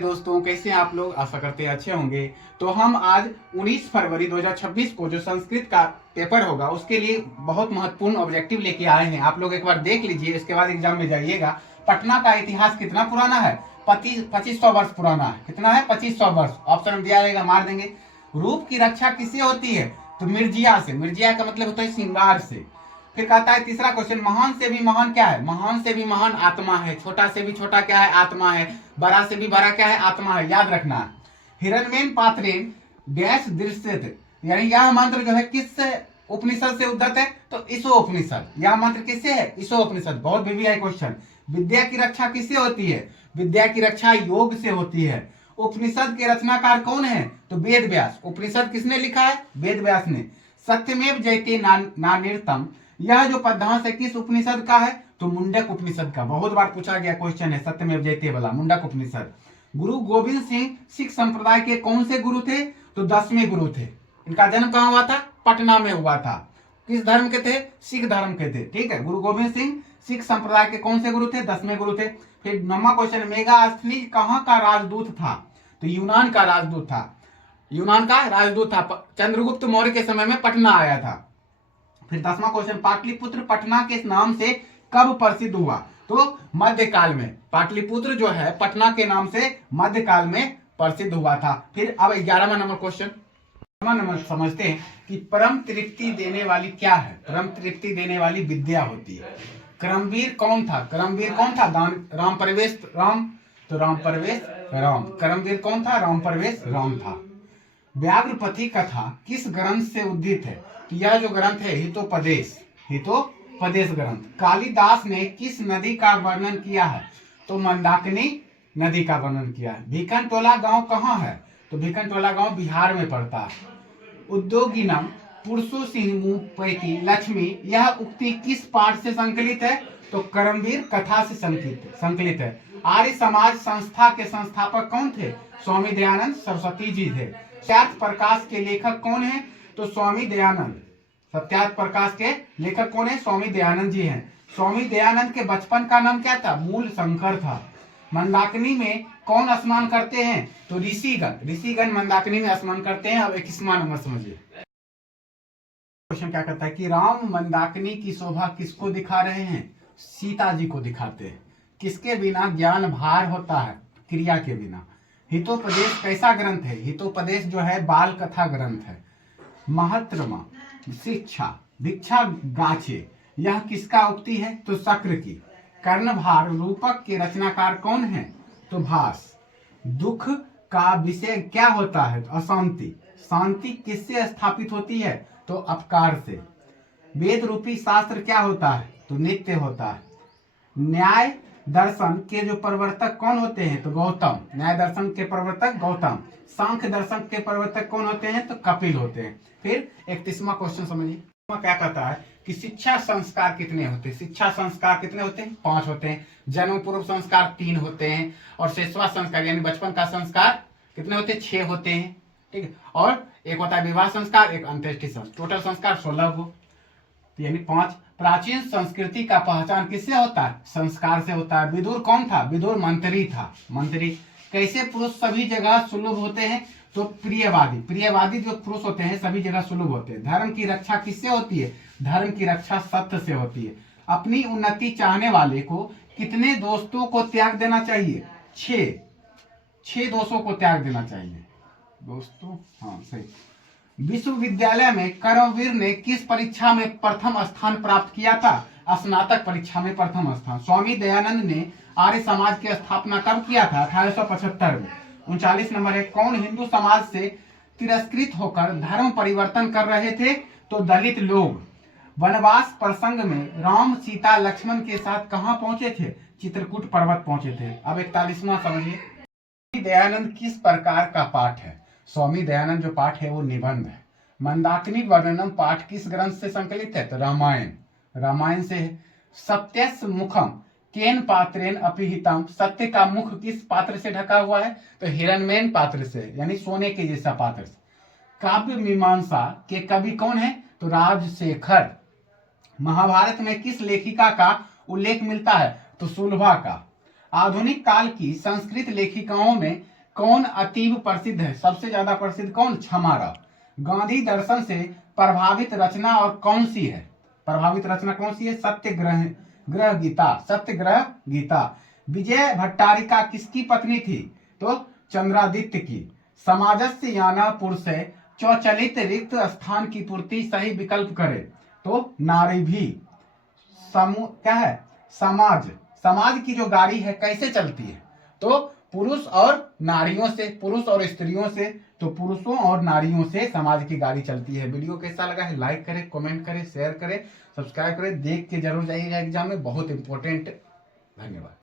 दोस्तों, कैसे हैं आप लोग? आशा करते हैं अच्छे होंगे। तो हम आज 19 फरवरी 2026 को जो संस्कृत का पेपर होगा उसके लिए बहुत महत्वपूर्ण ऑब्जेक्टिव लेके आए हैं। आप लोग एक बार देख लीजिए, इसके बाद एग्जाम में जाइएगा। पटना का इतिहास कितना पुराना है? 2500 वर्ष पुराना है। कितना है? 2500 वर्ष। ऑप्शन में दिया रहेगा, मार देंगे। रूप की रक्षा किससे होती है? तो मिर्जिया से। मिर्जिया का मतलब होता है श्रृंगार से। फिर कहता है तीसरा क्वेश्चन, महान से भी महान क्या है? महान से भी महान आत्मा है। छोटा से भी छोटा क्या है? आत्मा है। बड़ा से भी बड़ा क्या है? आत्मा है। याद रखना है। हिरण्यमेन पात्रेन डैश दृश्यते, यानी यह मंत्र जो है किस उपनिषद से उद्धत है? तो ईशो उपनिषद। यह मंत्र किससे है? ईशो उपनिषद। बहुत बीबीआई क्वेश्चन। विद्या की रक्षा किससे होती है? विद्या की रक्षा योग से होती है। उपनिषद के रचनाकार कौन है? तो वेद व्यास। उपनिषद किसने लिखा है? वेद व्यास ने। सत्यमेव जयते नानिर्तम, यह जो पद्यांश है किस उपनिषद का है? तो मुंडक उपनिषद का। बहुत बार पूछा गया क्वेश्चन है सत्यमेव जयते वाला, मुंडक उपनिषद। गुरु गोविंद सिंह सिख संप्रदाय के कौन से गुरु थे? तो 10वें गुरु थे। इनका जन्म कहाँ हुआ था? पटना में हुआ था। किस धर्म के थे? सिख धर्म के थे। ठीक है, गुरु गोविंद सिंह सिख संप्रदाय के कौन से गुरु थे? 10वें गुरु थे। फिर 9वां क्वेश्चन, मेगास्थनीज कहाँ का राजदूत था? तो यूनान का राजदूत था। यूनान का राजदूत था। चंद्रगुप्त मौर्य के समय में पटना आया था। फिर 10वां क्वेश्चन, पाटलिपुत्र पटना के नाम से कब प्रसिद्ध हुआ? तो मध्यकाल में। पाटलिपुत्र जो है पटना के नाम से मध्यकाल में प्रसिद्ध हुआ था। फिर अब 11वां नंबर क्वेश्चन, 11वां नंबर समझते हैं कि परम तृप्ति देने वाली क्या है? परम तृप्ति देने वाली विद्या होती है। कर्मवीर कौन था? कर्मवीर कौन था? राम प्रवेश राम। तो राम प्रवेश राम। कर्मवीर कौन था? राम प्रवेश राम था। व्याघ्रपति कथा किस ग्रंथ से उद्धृत है? तो यह जो ग्रंथ है हितोपदेश। हितोपदेश ग्रंथ। कालिदास ने किस नदी का वर्णन किया है? तो मंदाकिनी नदी का वर्णन किया है। भिखनटोला गांव कहाँ है? तो भिखनटोला गांव बिहार में पड़ता है। उद्योगिनम पुरुषो सिंह पैती लक्ष्मी, यह उक्ति किस पाठ से संकलित है? तो कर्मवीर कथा से संकलित है। आर्य समाज संस्था के संस्थापक कौन थे? स्वामी दयानंद सरस्वती जी थे। सत्यार्थ प्रकाश के लेखक कौन है? तो स्वामी दयानंद। सत्यार्थ प्रकाश के लेखक कौन है? स्वामी दयानंद जी हैं। स्वामी दयानंद के बचपन का नाम क्या था? मूल शंकर था। मंदाकिनी में कौन स्नान करते हैं? तो ऋषिगण। ऋषिगण मंदाकिनी में स्नान करते हैं। अब 21वां नंबर समझिए। क्वेश्चन क्या कहता है कि राम मंदाकिनी की शोभा किसको दिखा रहे हैं? सीता जी को दिखाते हैं। किसके बिना ज्ञान भार होता है? क्रिया के बिना। हितोपदेश कैसा ग्रंथ है? हितोपदेश जो है बाल कथा ग्रंथ है। महत्रमा शिक्षा भिक्षा गाछे, यह किसका उक्ति है? तो शक्र की। कर्णभार रूपक के रचनाकार कौन है? तो भास। दुख का विषय क्या होता है? तो अशांति। शांति किससे स्थापित होती है? तो अपकार से। वेद रूपी शास्त्र क्या होता है? तो नित्य होता है। न्याय दर्शन के जो प्रवर्तक कौन होते हैं? तो गौतम। न्याय दर्शन के प्रवर्तक गौतम। सांख्य दर्शन के प्रवर्तक कौन होते हैं? तो कपिल होते हैं। फिर 31वां क्वेश्चन समझिए। क्या कहता है कि शिक्षा संस्कार कितने होते हैं? शिक्षा संस्कार कितने होते हैं? 5 होते हैं। जन्म पूर्व संस्कार 3 होते हैं और शेषवा संस्कार यानी बचपन का संस्कार कितने होते हैं? 6 होते हैं। ठीक है, और एक होता है विवाह संस्कार, एक अंत्येष्टि संस्कार। टोटल संस्कार 16 को, यानी 5। प्राचीन संस्कृति का पहचान किससे होता है? संस्कार से होता है। विदुर कौन था? विदुर मंत्री था। मंत्री। कैसे पुरुष सभी जगह सुलभ होते हैं? तो प्रियवादी। प्रियवादी जो पुरुष होते हैं सभी जगह सुलभ होते हैं। धर्म की रक्षा किससे होती है? धर्म की रक्षा सत्य से होती है। अपनी उन्नति चाहने वाले को कितने दोस्तों को त्याग देना चाहिए? 6 दोस्तों को त्याग देना चाहिए। दोस्तों, हाँ सही। विश्वविद्यालय में कर्मवीर ने किस परीक्षा में प्रथम स्थान प्राप्त किया था? स्नातक परीक्षा में प्रथम स्थान। स्वामी दयानंद ने आर्य समाज की स्थापना कब किया था? 1875 में। 39 नंबर है, कौन हिंदू समाज से तिरस्कृत होकर धर्म परिवर्तन कर रहे थे? तो दलित लोग। वनवास प्रसंग में राम सीता लक्ष्मण के साथ कहां पहुंचे थे? चित्रकूट पर्वत पहुंचे थे। अब 41वां समझिए। दयानंद किस प्रकार का पाठ है? स्वामी दयानंद जो पाठ है वो निबंध है। मंदाकिनी वर्णनम पाठ किस ग्रंथ से संकलित है? तो रामायण। रामायण से है। सत्यस्य मुखम केन पात्रेन अपिहितम, सत्य का मुख किस पात्र से ढका हुआ है? तो हिरण्यमेन पात्र से, यानी सोने के जैसा पात्र से। काव्य मीमांसा के कवि कौन है? तो राजशेखर। महाभारत में किस लेखिका का उल्लेख मिलता है? तो सुलभा का। आधुनिक काल की संस्कृत लेखिकाओं में कौन अतीव प्रसिद्ध है? सबसे ज्यादा प्रसिद्ध कौन? क्षमारा। गांधी दर्शन से प्रभावित रचना और कौन सी है? प्रभावित रचना कौन सी है? सत्यग्रह ग्रह गीता। सत्यग्रह गीता। विजय भट्टारिका किसकी पत्नी थी? तो चंद्रादित्य की। समाजस्य याना पुरुष स्वचलित रिक्त स्थान की पूर्ति सही विकल्प करे, तो नारी भी। समूह क्या है? समाज। समाज की जो गाड़ी है कैसे चलती है? तो पुरुष और नारियों से, पुरुष और स्त्रियों से। तो पुरुषों और नारियों से समाज की गाड़ी चलती है। वीडियो कैसा लगा है लाइक करें, कमेंट करें, शेयर करें, सब्सक्राइब करें। देख के जरूर जाइएगा एग्जाम में, बहुत इंपॉर्टेंट। धन्यवाद।